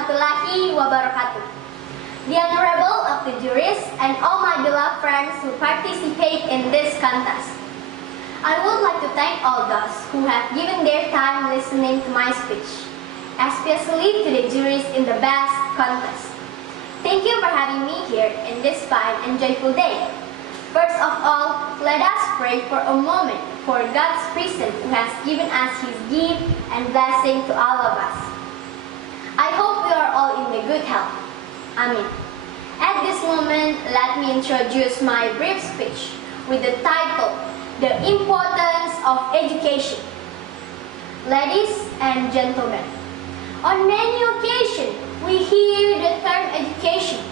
warahmatullahi wabarakatuh. The Honorable of the juries and all my beloved friends who participate in this contest. I would like to thank all those who have given their time listening to my speech, especially to the juries in the best contest. Thank you for having me here in this fine and joyful day. First of all, let us pray for a moment for God's presence who has given us His gift and blessing to all of us. I hope we are all in the good health. Amen. At this moment, let me introduce my brief speech with the title, The Importance of Education. Ladies and gentlemen, on many occasions, we hear the term education.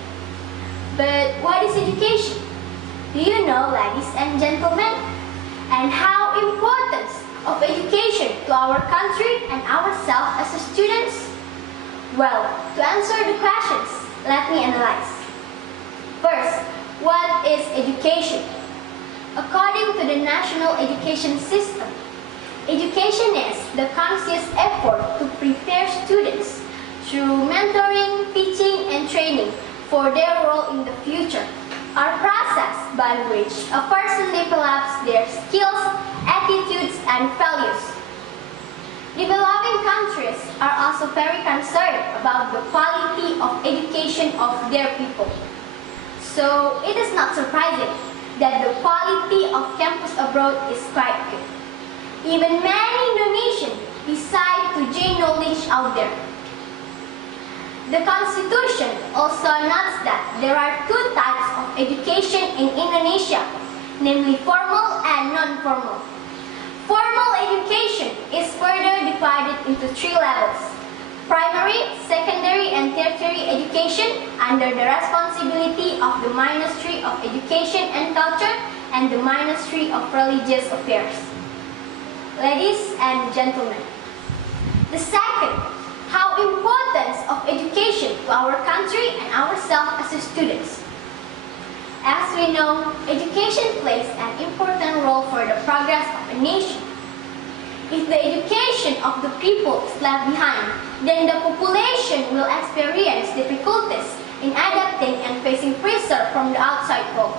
But what is education? Do you know, ladies and gentlemen? And how important of education to our country and ourselves as students? Well, to answer the questions, let me analyze. First, what is education? According to the national education system, education is the conscious effort to prepare students through mentoring, teaching, and training for their role in the future, a process by which a person develops their skills, attitudes, and values. Developing countries are also very concerned about the quality of education of their people. So it is not surprising that the quality of campus abroad is quite good. Even many Indonesians decide to gain knowledge out there. The Constitution also notes that there are two types of education in Indonesia, namely formal and non-formal. Formal education is further divided into three levels: primary, secondary, and tertiary education under the responsibility of the Ministry of Education and Culture and the Ministry of Religious Affairs. Ladies and gentlemen, the second, how importance of education to our country and ourselves as students. As we know, education plays an important role for the progress of a nation. If the education of the people is left behind, then the population will experience difficulties in adapting and facing pressure from the outside world.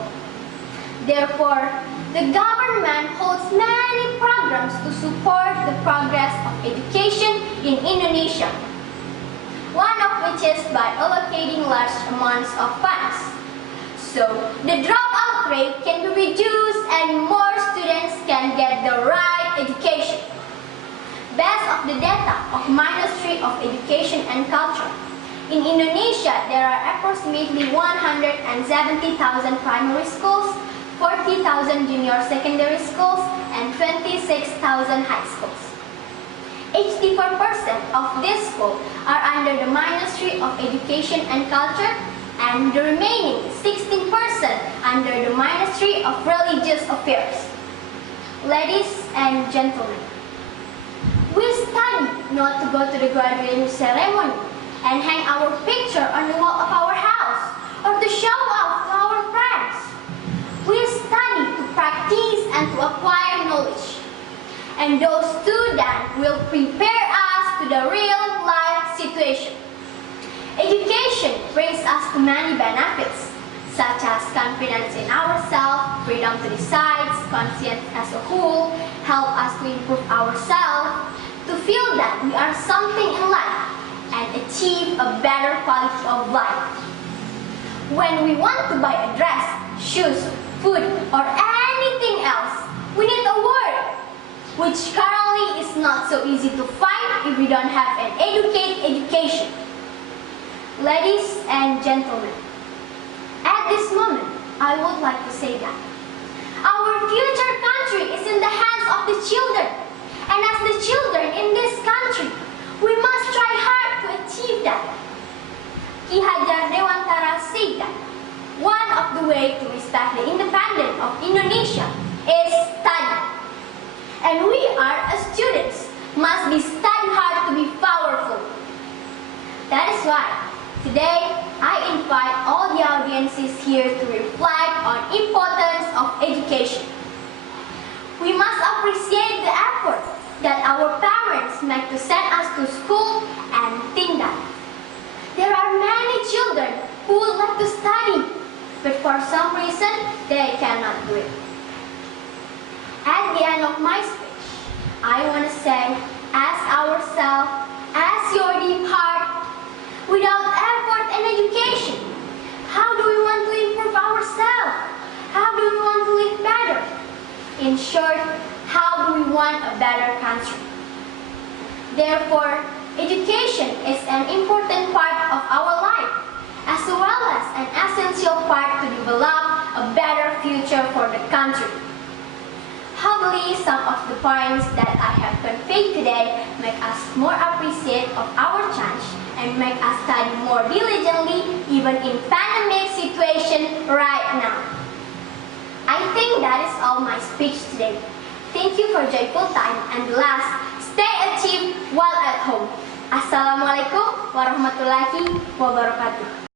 Therefore, the government holds many programs to support the progress of education in Indonesia, one of which is by allocating large amounts of funds. So, the dropout rate can be reduced and more students can get the right education. Based on the data of Ministry of Education and Culture, in Indonesia there are approximately 170,000 primary schools, 40,000 junior secondary schools, and 26,000 high schools. 84% of these schools are under the Ministry of Education and Culture, and the remaining 16% under the Ministry of Religious Affairs. Ladies and gentlemen, we study not to go to the graduation ceremony and hang our picture on the wall of our house or to show off to our friends. We study to practice and to acquire knowledge. And those students will prepare us to the real life situation. Education brings us to many benefits, such as confidence in ourselves, freedom to decide, conscience as a whole, help us to improve ourselves, to feel that we are something in life, and achieve a better quality of life. When we want to buy a dress, shoes, food, or anything else, we need a word, which currently is not so easy to find if we don't have an education. Ladies and gentlemen, at this moment, I would like to say that our future country is in the hands of the children, and as the children in this country, we must try hard to achieve that. Ki Hajar Dewantara said that one of the ways to respect the independence of Indonesia is study. And we as students must be study hard to be powerful. That is why today I invite all the audiences here to reflect on importance of education. We must appreciate the effort that our parents make to send us to school and think that who would like to study, but for some reason they cannot do it. At the end of my speech, I want to say, ask ourselves, ask your deep heart, without effort and education, how do we want to improve ourselves? How do we want to live better? In short, how do we want a better country? Therefore, education is an important part of our life, as well as an essential part to develop a better future for the country. Hopefully, some of the points that I have conveyed today make us more appreciative of our chance and make us study more diligently even in pandemic situation right now. I think that is all my speech today. Thank you for joyful time, and last, stay achieved while at home. Assalamualaikum warahmatullahi wabarakatuh.